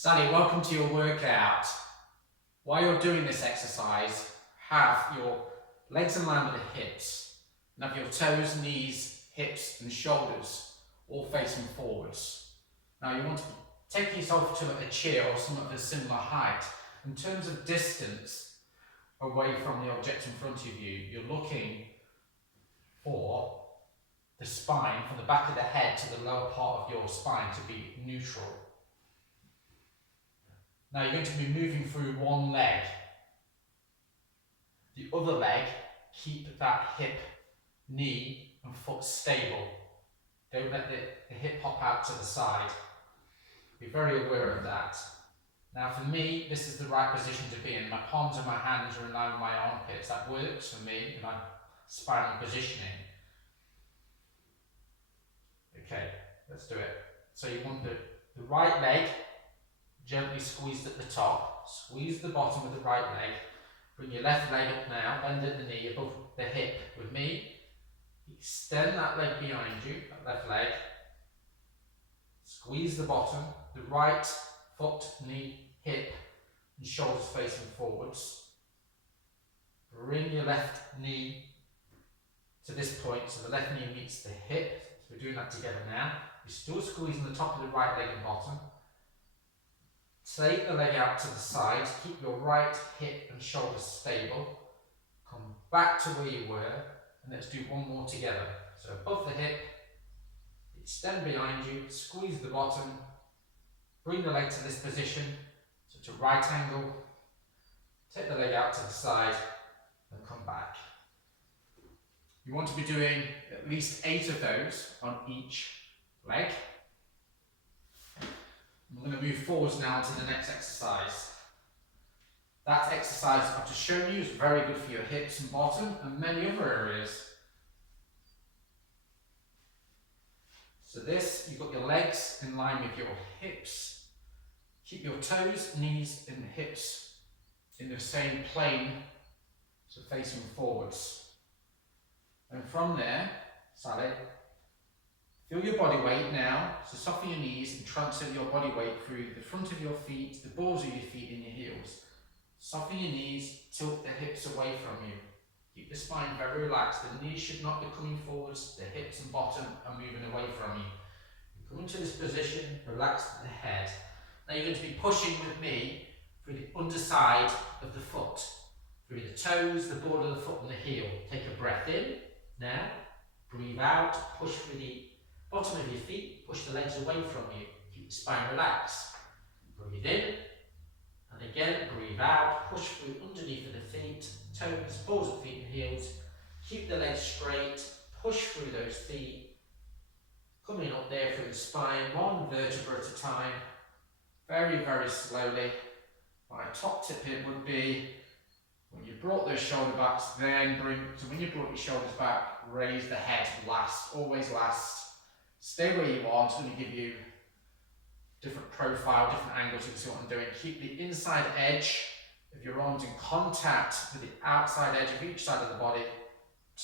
Sally, welcome to your workout. While you're doing this exercise, have your legs in line with the hips, and have your toes, knees, hips and shoulders all facing forwards. Now you want to take yourself to a chair or something of a similar height. In terms of distance away from the object in front of you, you're looking for the spine, from the back of the head to the lower part of your spine, to be neutral. Now you're going to be moving through one leg. The other leg, keep that hip, knee and foot stable. Don't let the hip hop out to the side. Be very aware of that. Now for me, this is the right position to be in. My palms of my hands are in line with my armpits. That works for me in my spinal positioning. Okay, let's do it. So you want the right leg gently squeezed at the top. Squeeze the bottom of the right leg. Bring your left leg up now, bend at the knee above the hip with me. Extend that leg behind you, that left leg. Squeeze the bottom, the right foot, knee, hip and shoulders facing forwards. Bring your left knee to this point so the left knee meets the hip. So we're doing that together now. You're still squeezing the top of the right leg and bottom. Take the leg out to the side, keep your right hip and shoulders stable. Come back to where you were and let's do one more together. So above the hip, extend behind you, squeeze the bottom, bring the leg to this position, so to right angle, take the leg out to the side and come back. You want to be doing at least 8 of those on each leg. We're going to move forwards now to the next exercise. That exercise I've just shown you is very good for your hips and bottom and many other areas. So this, you've got your legs in line with your hips. Keep your toes, knees and hips in the same plane, so facing forwards. And from there, Sally, feel your body weight now, so soften your knees and transfer your body weight through the front of your feet, the balls of your feet and your heels. Soften your knees, tilt the hips away from you. Keep the spine very relaxed, the knees should not be coming forwards, the hips and bottom are moving away from you. You come into this position, relax the head. Now you're going to be pushing with me through the underside of the foot, through the toes, the ball of the foot and the heel. Take a breath in, now, breathe out, push through the bottom of your feet, push the legs away from you. Keep the spine relaxed. Breathe in, and again, breathe out, push through underneath of the feet, toes, balls of feet and heels. Keep the legs straight, push through those feet. Coming up there through the spine, one vertebra at a time. Very, very slowly. My top tip here would be, when you brought those shoulder backs, then when you brought your shoulders back, raise the head last, always last. Stay where you are. I'm going to give you different profile, different angles, you can see what I'm doing. Keep the inside edge of your arms in contact with the outside edge of each side of the body.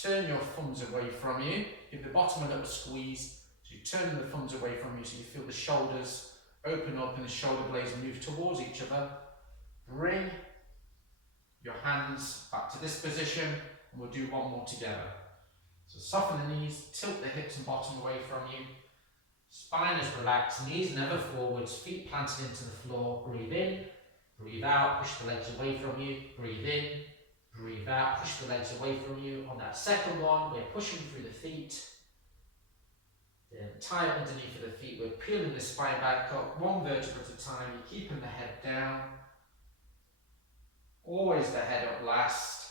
Turn your thumbs away from you. Give the bottom a little squeeze. So you turn the thumbs away from you so you feel the shoulders open up and the shoulder blades move towards each other. Bring your hands back to this position and we'll do one more together. So soften the knees, tilt the hips and bottom away from you. Spine is relaxed, knees never forwards, feet planted into the floor. Breathe in, breathe out, push the legs away from you. Breathe in, breathe out, push the legs away from you. On that second one, we're pushing through the feet. Then tie up underneath of the feet. We're peeling the spine back up, one vertebra at a time. You're keeping the head down. Always the head up last.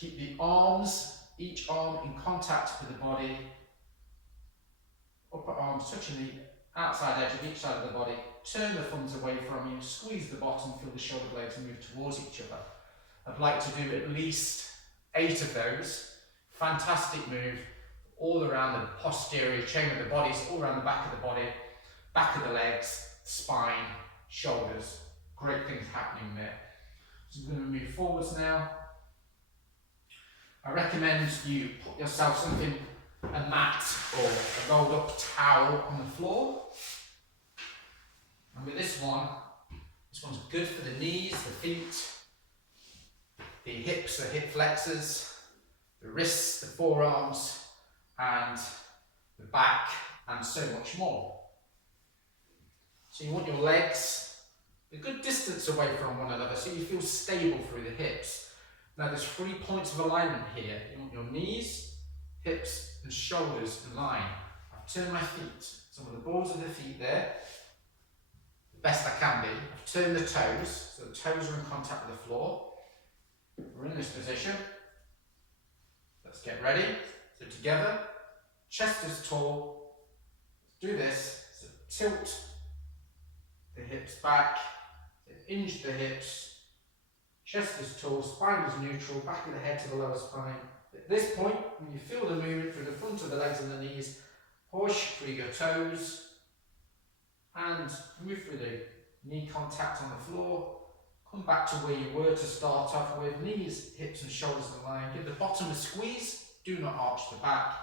Keep the arms, each arm in contact with the body. Upper arms touching the outside edge of each side of the body. Turn the thumbs away from you. Squeeze the bottom, feel the shoulder blades move towards each other. I'd like to do at least 8 of those. Fantastic move. All around the posterior chain of the body, all around the back of the body, back of the legs, spine, shoulders. Great things happening there. So we're going to move forwards now. I recommend you put yourself something, a mat or a rolled up towel on the floor. And with this one's good for the knees, the feet, the hips, the hip flexors, the wrists, the forearms, and the back, and so much more. So you want your legs a good distance away from one another so you feel stable through the hips. Now there's 3 points of alignment here. You want your knees, hips and shoulders in line. I've turned my feet, some of the balls of the feet there, the best I can be. I've turned the toes, so the toes are in contact with the floor. We're in this position. Let's get ready. So together, chest is tall. Let's do this. So tilt the hips back, so hinge the hips. Chest is tall, spine is neutral, back of the head to the lower spine. At this point, when you feel the movement through the front of the legs and the knees, push through your toes and move through the knee contact on the floor. Come back to where you were to start off with, knees, hips and shoulders in line. Give the bottom a squeeze, do not arch the back.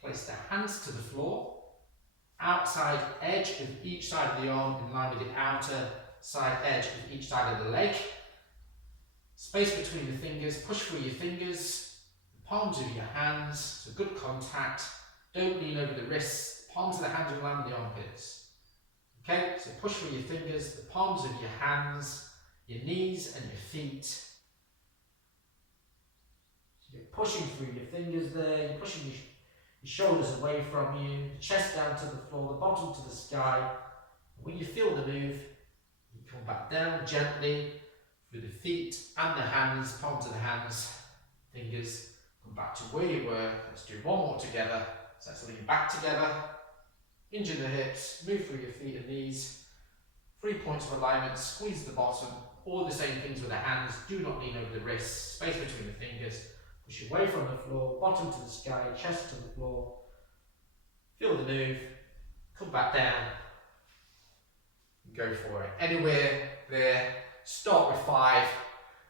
Place the hands to the floor. Outside edge of each side of the arm in line with the outer side edge of each side of the leg. Space between the fingers, push through your fingers, the palms of your hands, so good contact. Don't lean over the wrists, palms of the hands in line with the armpits. Okay, so push through your fingers, the palms of your hands, your knees and your feet. So you're pushing through your fingers there, you're pushing your shoulders away from you, the chest down to the floor, the bottom to the sky. When you feel the move, you come back down gently through the feet and the hands, palms of the hands, fingers. Come back to where you were. Let's do one more together. So let's lean back together, hinge in the hips, move through your feet and knees. 3 points of alignment, squeeze the bottom. All the same things with the hands. Do not lean over the wrists, space between the fingers. Push away from the floor, bottom to the sky, chest to the floor. Feel the move, come back down, and go for it. Anywhere there, start with 5.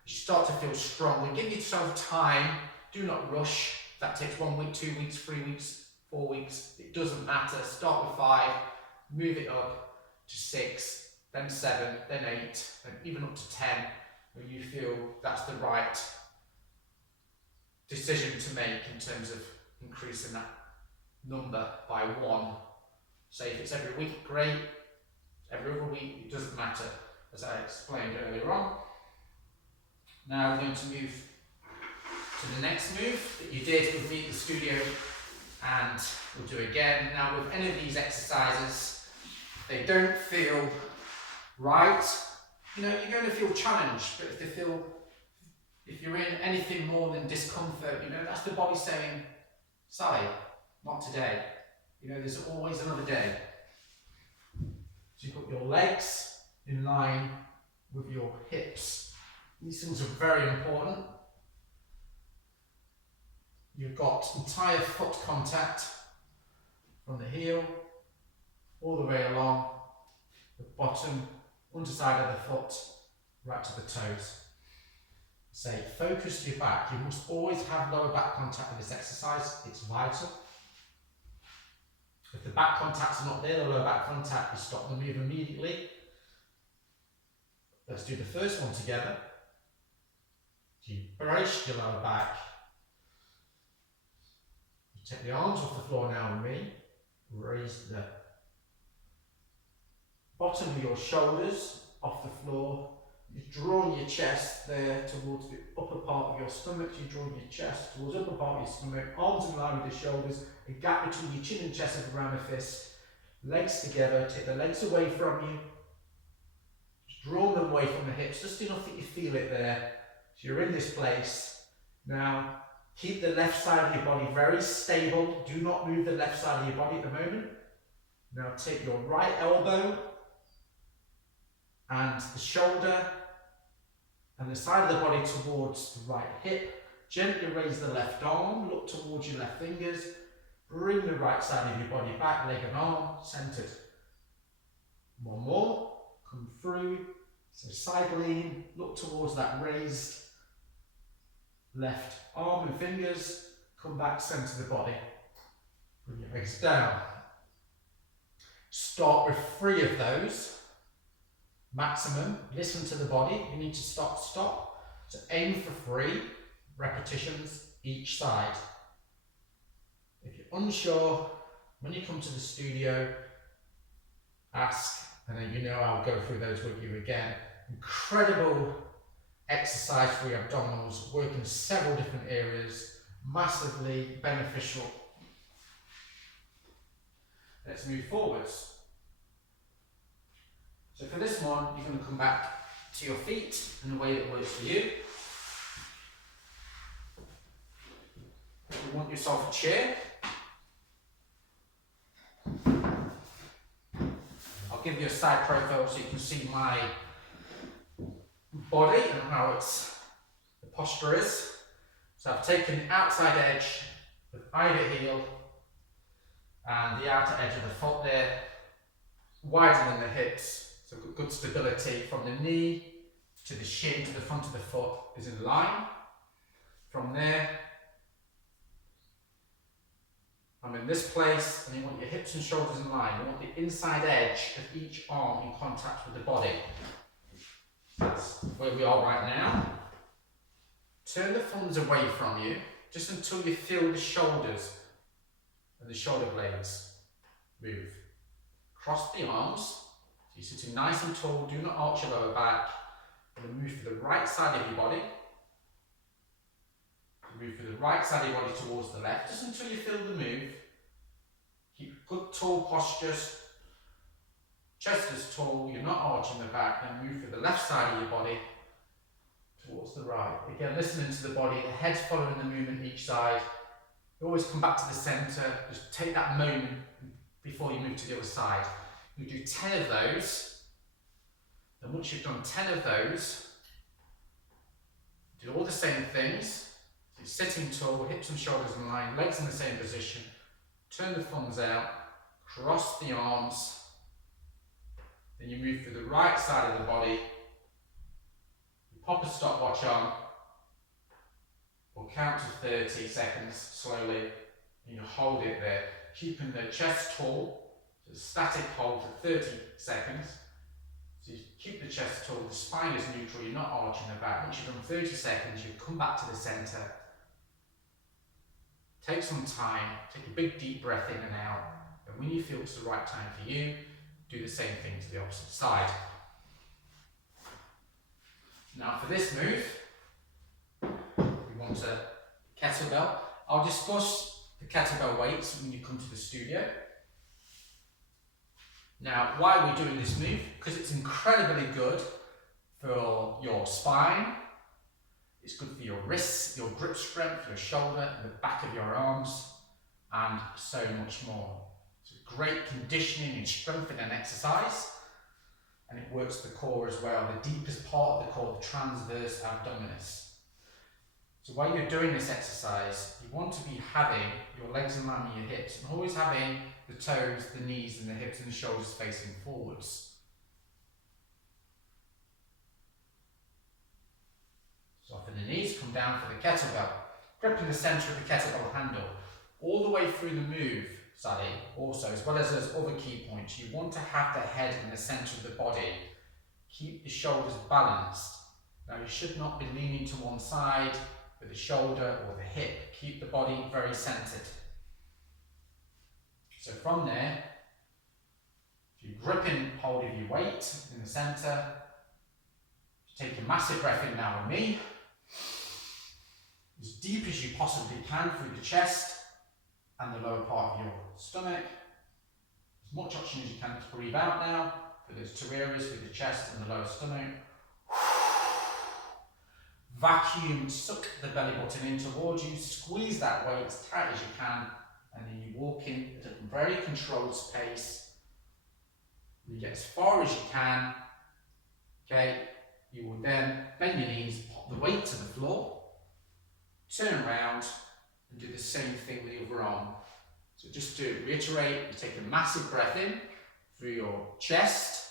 You start to feel stronger. Give yourself time, do not rush. That takes 1 week, 2 weeks, 3 weeks, 4 weeks. It doesn't matter. Start with 5, move it up to 6, then 7, then 8, and even up to 10, when you feel that's the right decision to make in terms of increasing that number by 1. Say if it's every week, great. Every other week, it doesn't matter, as I explained earlier on. Now we're going to move to the next move that you did with me at the studio, and we'll do again. Now with any of these exercises, they don't feel right, you're going to feel challenged, but if you're in anything more than discomfort, that's the body saying, Sally, not today. There's always another day. So you've got your legs in line with your hips. These things are very important. You've got entire foot contact from the heel all the way along the bottom, underside of the foot, right to the toes. Say, focus your back. You must always have lower back contact with this exercise. It's vital. If the back contact's not there, the lower back contact, you stop the move immediately. Let's do the first one together. You brace your lower back. You take the arms off the floor now with me. Raise the bottom of your shoulders off the floor. You're drawing your chest there towards the upper part of your stomach. You're drawing your chest towards the upper part of your stomach. Arms in line with the shoulders. A gap between your chin and chest of around the fist. Legs together. Take the legs away from you. Just draw them away from the hips. Just enough that you feel it there. So you're in this place. Now, keep the left side of your body very stable. Do not move the left side of your body at the moment. Now take your right elbow and the shoulder and the side of the body towards the right hip. Gently raise the left arm, look towards your left fingers. Bring the right side of your body back, leg and arm, centered. One more, come through. So side lean, look towards that raised left arm and fingers. Come back, center the body. Bring your legs down. Start with 3 of those. maximum. Listen to the body. You need to stop. So aim for 3 repetitions each side. If you're unsure, when you come to the studio, ask, and then you know I'll go through those with you again. Incredible exercise for your abdominals, work in several different areas, massively beneficial. Let's move forwards. So for this one, you're going to come back to your feet in the way that works for you. You want yourself a chair. I'll give you a side profile so you can see my body and how the posture is. So I've taken the outside edge of either heel and the outer edge of the foot there, widening the hips. So good stability from the knee to the shin to the front of the foot is in line. From there, I'm in this place, and you want your hips and shoulders in line. You want the inside edge of each arm in contact with the body. That's where we are right now. Turn the thumbs away from you, just until you feel the shoulders and the shoulder blades move. Cross the arms. So you're sitting nice and tall, do not arch your lower back. And move to the right side of your body. Move from the right side of your body towards the left, just until you feel the move. Keep good tall postures. Chest is tall, you're not arching the back, then move from the left side of your body towards the right. Again, listening to the body, the head's following the movement each side. You always come back to the centre, just take that moment before you move to the other side. You do 10 of those, and once you've done 10 of those, do all the same things. So you're sitting tall, hips and shoulders in line, legs in the same position, turn the thumbs out, cross the arms, then you move through the right side of the body, you pop a stopwatch on, we'll count to 30 seconds slowly, and you hold it there, keeping the chest tall, so a static hold for 30 seconds. So you keep the chest tall, the spine is neutral, you're not arching the back. Once you've done 30 seconds, you come back to the centre. Take some time, take a big deep breath in and out, and when you feel it's the right time for you, do the same thing to the opposite side. Now for this move, we want a kettlebell. I'll discuss the kettlebell weights when you come to the studio. Now, why are we doing this move? Because it's incredibly good for your spine, it's good for your wrists, your grip strength, your shoulder, the back of your arms, and so much more. It's a great conditioning and strengthening exercise, and it works the core as well, the deepest part of the core, the transverse abdominis. So while you're doing this exercise, you want to be having your legs in line with your hips, and always having the toes, the knees, and the hips and the shoulders facing forwards. Soften the knees, come down for the kettlebell. Grip in the centre of the kettlebell handle. All the way through the move, Sally, also, as well as those other key points, you want to have the head in the centre of the body. Keep the shoulders balanced. Now you should not be leaning to one side with the shoulder or the hip. Keep the body very centred. So from there, if you grip in hold of your weight in the centre, take a massive breath in now with me, as deep as you possibly can through the chest and the lower part of your stomach. As much oxygen as you can to breathe out now, for those two areas, through the chest and the lower stomach. Vacuum, suck the belly button in towards you, squeeze that weight as tight as you can, and then you walk in at a very controlled pace. You get as far as you can, okay? You will then bend your knees, pop the weight to the floor, turn around and do the same thing with the other arm. So just to reiterate, you take a massive breath in through your chest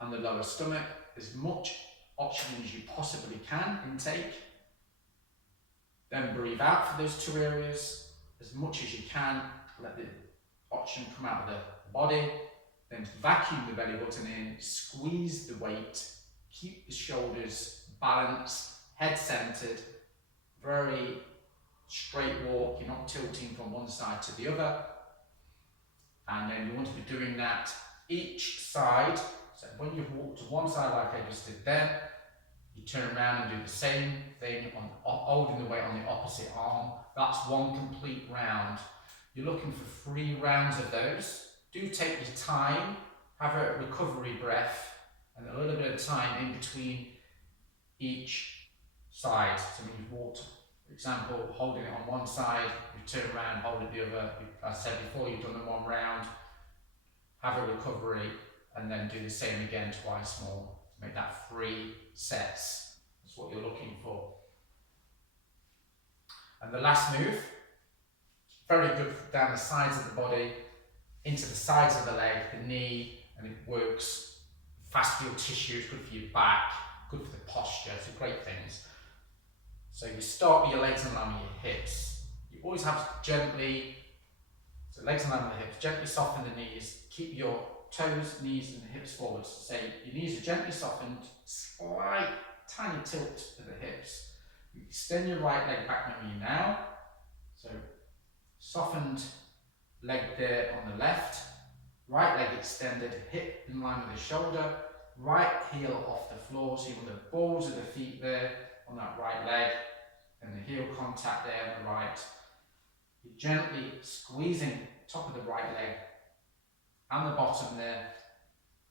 and the lower stomach, as much oxygen as you possibly can intake. Then breathe out for those two areas as much as you can. Let the oxygen come out of the body. then vacuum the belly button in, squeeze the weight, keep the shoulders balanced, head centered, very straight walk, you're not tilting from one side to the other. And then you want to be doing that each side. So when you've walked to one side like I just did there, you turn around and do the same thing, holding the weight on the opposite arm. That's one complete round. You're looking for 3 rounds of those. Do take your time, have a recovery breath, and a little bit of time in between each side. So when you've walked, for example, holding it on one side, you turn around, hold it the other. As I said before, you've done the 1 round, have a recovery, and then do the same again twice more to make that 3 sets. That's what you're looking for. And the last move, very good down the sides of the body, into the sides of the leg, the knee, and it works fast for your tissue, it's good for your back, good for the posture, so great things. So you start with your legs in line with your hips. You always have to gently, so legs in line with the hips, gently soften the knees, keep your toes, knees and hips forward. So say your knees are gently softened, slight tiny tilt to the hips. You extend your right leg back on you now. So softened leg there on the left, right leg extended, hip in line with the shoulder, right heel off the floor, so you want the balls of the feet there on that right leg, and the heel contact there on the right. You're gently squeezing top of the right leg and the bottom there.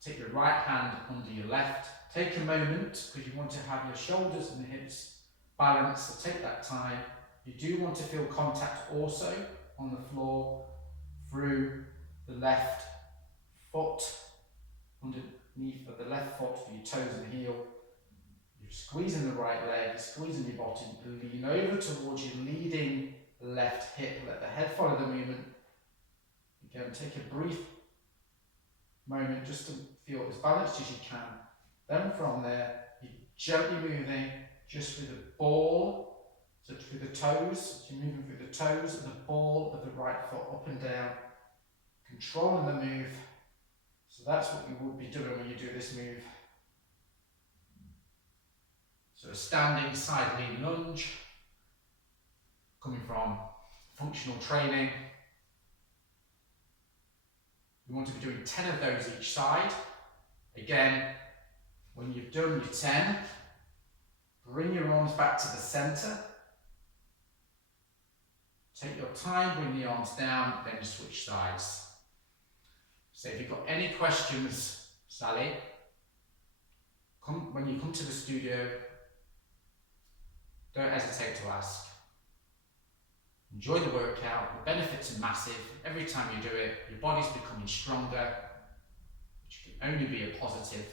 Take your right hand under your left. Take a moment, because you want to have your shoulders and the hips balanced, so take that time. You do want to feel contact also on the floor through the left foot, underneath of the left foot for your toes and heel. You're squeezing the right leg, squeezing your bottom, lean over towards your leading left hip, let the head follow the movement. Again, take a brief moment just to feel as balanced as you can. Then from there, you're gently moving just through the ball, so through the toes, so you're moving through the toes and the ball of the right foot up and down, controlling the move. So that's what you would be doing when you do this move. So a standing side lean lunge, coming from functional training. We want to be doing 10 of those each side. Again, when you've done your 10, bring your arms back to the centre. Take your time, bring the arms down, then switch sides. So if you've got any questions, Sally, when you come to the studio, don't hesitate to ask. Enjoy the workout, the benefits are massive. Every time you do it, your body's becoming stronger, which can only be a positive.